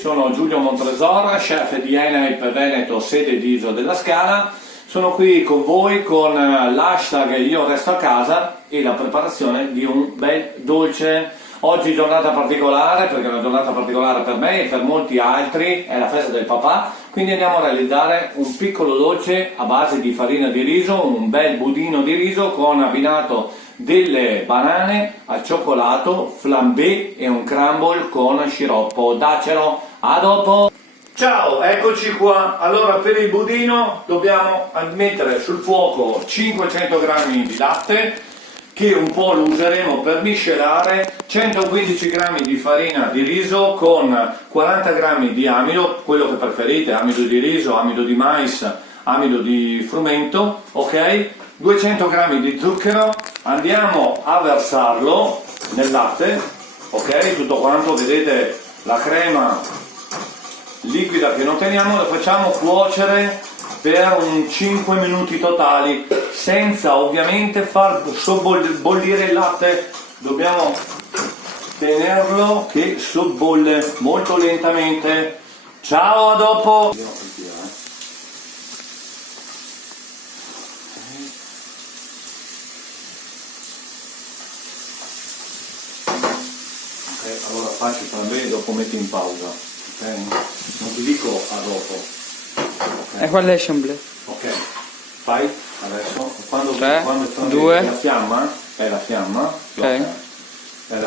Sono Giulio Montresor, chef di ENAIP Veneto, sede di Isola della Scala. Sono qui con voi con l'hashtag Io resto a casa e la preparazione di un bel dolce. Oggi giornata particolare, perché è una giornata particolare per me e per molti altri, è la festa del papà, quindi andiamo a realizzare un piccolo dolce a base di farina di riso, un bel budino di riso con abbinato delle banane al cioccolato, flambé e un crumble con sciroppo d'acero. A dopo! Ciao, eccoci qua. Allora, per il budino dobbiamo mettere sul fuoco 500 g di latte, che un po' lo useremo per miscelare, 115 g di farina di riso con 40 g di amido, quello che preferite, amido di riso, amido di mais, amido di frumento, ok? 200 g di zucchero, andiamo a versarlo nel latte, ok? Tutto quanto, vedete la crema liquida che non teniamo, la facciamo cuocere per un 5 minuti totali, senza ovviamente far sobbollire il latte. Dobbiamo tenerlo che sobbolle molto lentamente. Ciao, a dopo! Allora faccio il dopo metti in pausa, ok? Non ti dico a dopo. Okay. E qual è il chamblé? Ok, fai adesso, quando 3, la 2, fiamma, è la fiamma, ok. Ok,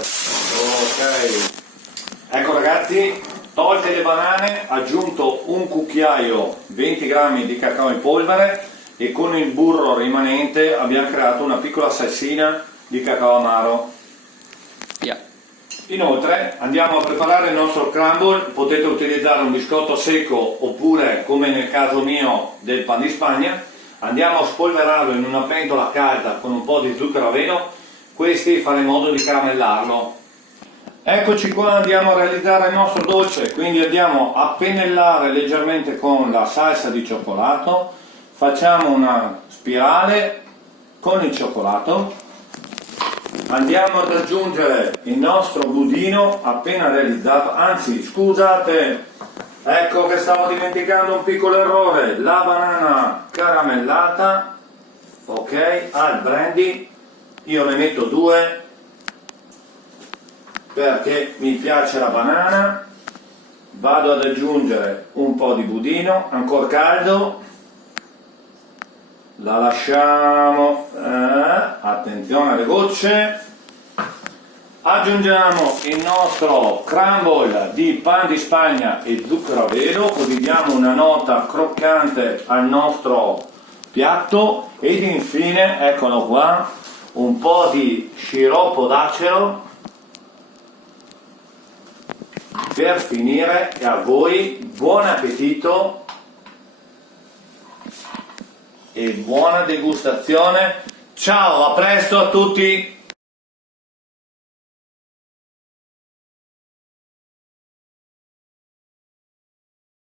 ecco ragazzi, tolte le banane, aggiunto un cucchiaio 20 g di cacao in polvere e con il burro rimanente abbiamo creato una piccola salsina di cacao amaro. Yeah. Inoltre andiamo a preparare il nostro crumble. Potete utilizzare un biscotto secco oppure, come nel caso mio, del pan di Spagna. Andiamo a spolverarlo in una pentola calda con un po' di zucchero a velo. Questi fare in modo di caramellarlo. Eccoci qua, andiamo a realizzare il nostro dolce. Quindi andiamo a pennellare leggermente con la salsa di cioccolato. Facciamo una spirale con il cioccolato. Andiamo ad aggiungere il nostro budino appena realizzato, anzi scusate, ecco che stavo dimenticando un piccolo errore, la banana caramellata, ok, al brandy, io ne metto 2 perché mi piace la banana, vado ad aggiungere un po' di budino, ancora caldo, la lasciamo, attenzione alle gocce, aggiungiamo il nostro crumble di pan di Spagna e zucchero a velo, così diamo una nota croccante al nostro piatto ed infine, eccolo qua, un po' di sciroppo d'acero per finire e a voi buon appetito e buona degustazione. Ciao, a presto a tutti!